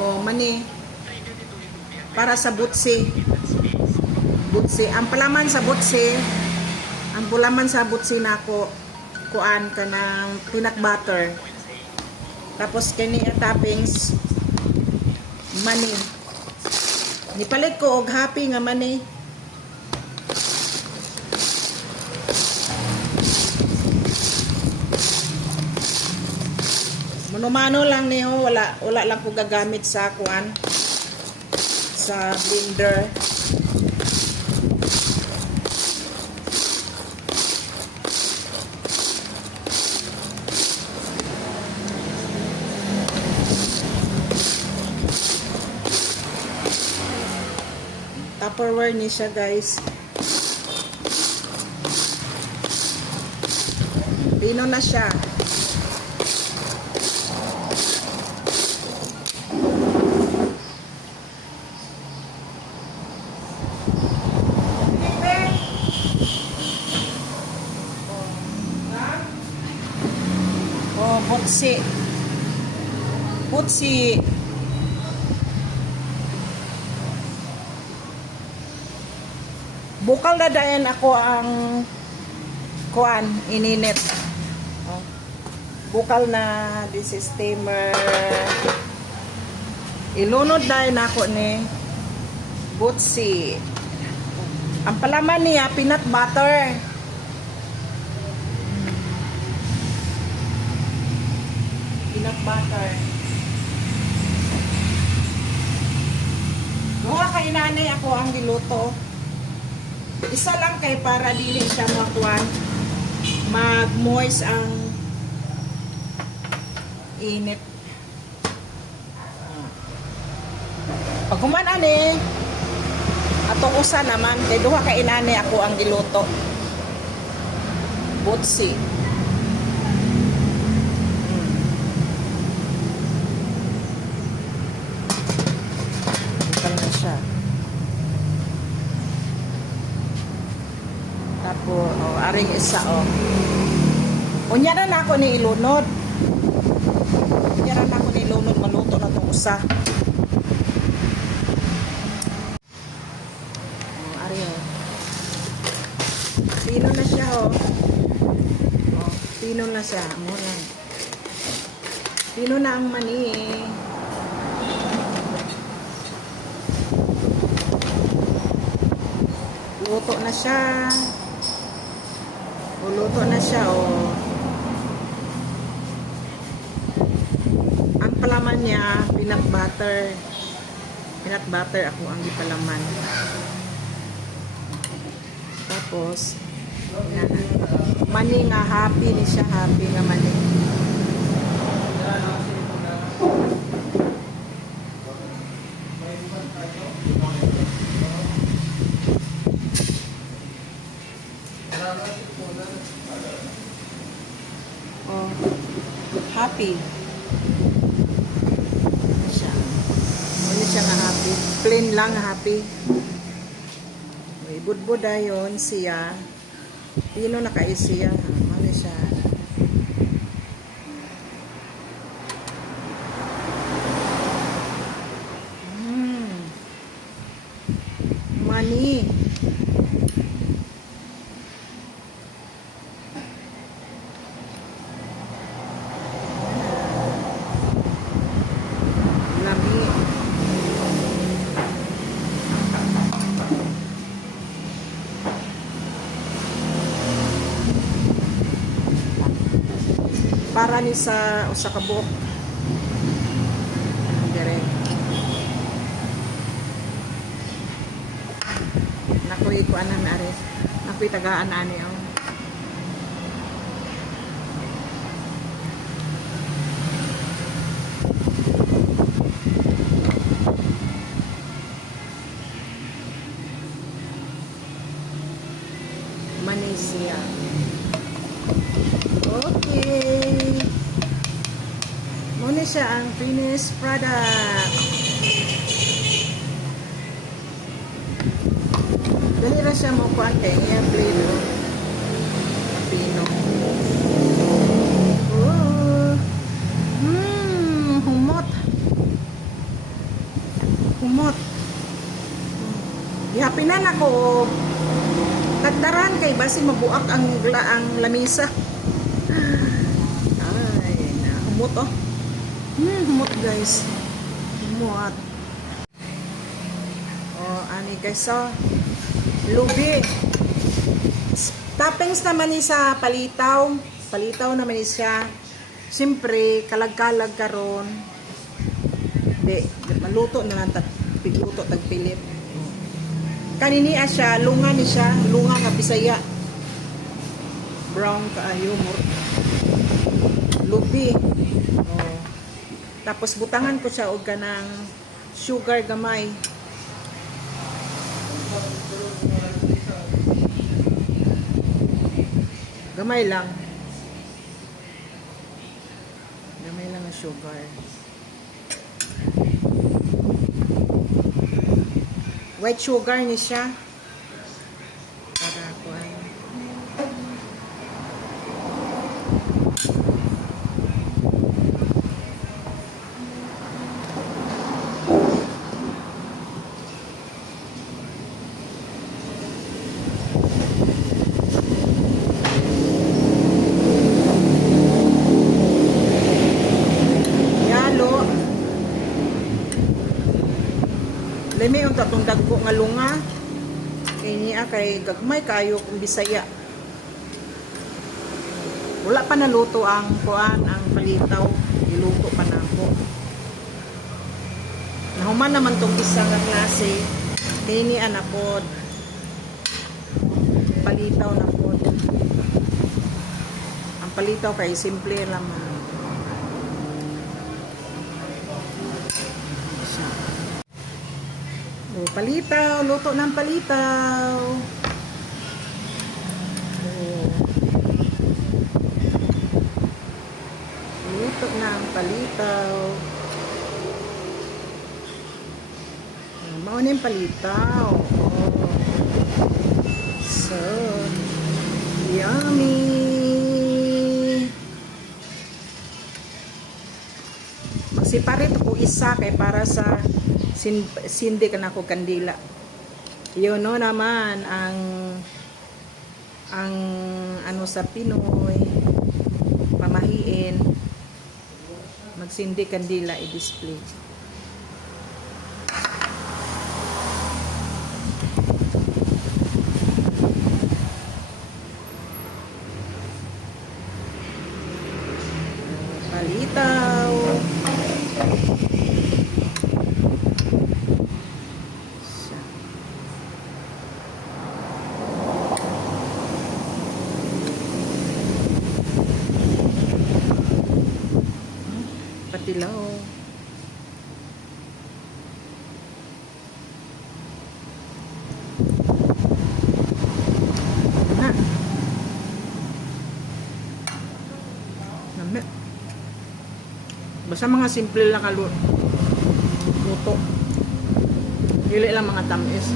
O mani para sa butsi. Butsi. Ang palaman sa butsi, ang pulaman sa butsi nako kuan kanang peanut butter. Tapos kini toppings mani. Nipalit ko og happy nga mani. Mano-mano lang niyo, wala lang ko gagamit sa kuan sa blender. Tupperware ni siya, guys. Pino na siya. Oh, butsi. Butsi. Bukal na dayan ako ang kuan ininit. Oh. Bukal na this is steamer. Ilunod dayan ako ni butsi. Ang palaman niya peanut butter. Peanut butter. Duha ka inanay ako ang giluto. Isa lang kay para dili siya makuan mag-moist ang init. Pag human ani atong usa naman kay duha ka inani ako ang giluto. Butsi. Bukal na siya. Tapos, aring isa, Unya na ako ni ilunod. Unya na ako ni ilunod, maluto na itong usa. Aring, Pino na siya, Pino na siya. Muna. Pino na ang mani. Luto na siya. Luto na siya, Ang palaman niya, peanut butter. Peanut butter ako ang gipalaman. Tapos, mani nga happy ni siya, happy nga mani. Happy. Siya. Ano siya nga happy? Plain lang happy. Ibudbud ayon siya. Pino na kay siya. Ano siya? Money. Para ni sa usa ka buok. Dire. Nakoy ko anan ari. Nakoy tagaan ani Malaysia. Okay. Muna siya ang finished product. Dali na siya mo kuan kay iya plano. Pino. Oh. Humot. Gihapinan ako. Tagdaran kay basi mabuak ang lamisa. Ay, na humot oh. Humot guys. Humot. Oh, ani guys oh. Lubi. Toppings naman ni sa palitaw. Palitaw naman ni siya. Siyempre, kalag-kalag karon. Di, maluto na lang pigluto tagpilit. Kanini siya, lunga ni siya, lunga nga Bisaya. Brown kaayo mo. Lubi. Oh. Tapos butangan ko siya og kanang sugar gamay. Gamay lang. Gamay lang ang sugar. White sugar ni siya. Para kuan. Limi yung tatong dagko nga lunga. Kay niya kay gagmay kayo kung Bisaya. Wala pa naluto ang kuan, ang palitaw. Iluto pa na ako. Nahuman naman tong isa nga klase. Kay niya na pod. Palitaw na pod. Ang palitaw kay simple lamang. Oh, palitaw, luto ng palitaw. Oh. Luto ng palitaw. Mauna yung palitaw. Oh. So, yummy. Magsiparit ko isa kay para sa sindi ka na ko kandila. Yun no naman ang ano sa Pinoy pamahiin magsindi kandila i-display. Palitaw. Patilaw. Na. Nami. Basta mga simple lang luto. Dili lang mga tamis.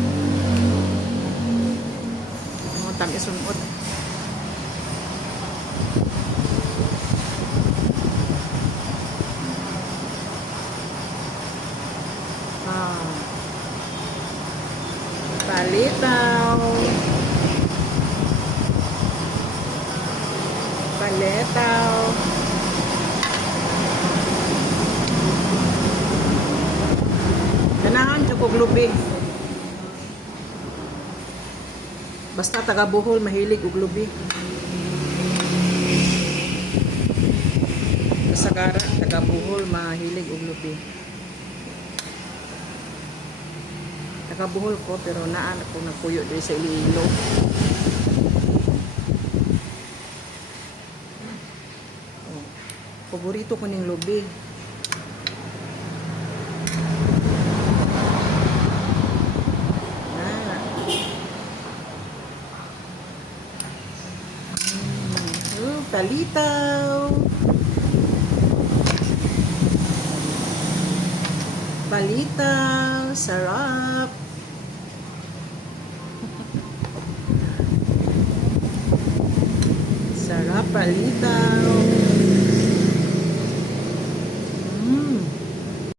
Mga tamis unod. Palitaw. Palitaw. Ganahan siya kog lubi. Basta taga Bohol mahilig og lubi. Kasagara taga Bohol mahilig og lubi. Taga Bohol ko pero naan ako nagpuyo diri sa Iloilo. Oh, paborito ko ning lubi. Palitaw. Palitaw, sarap. Sarap palitaw.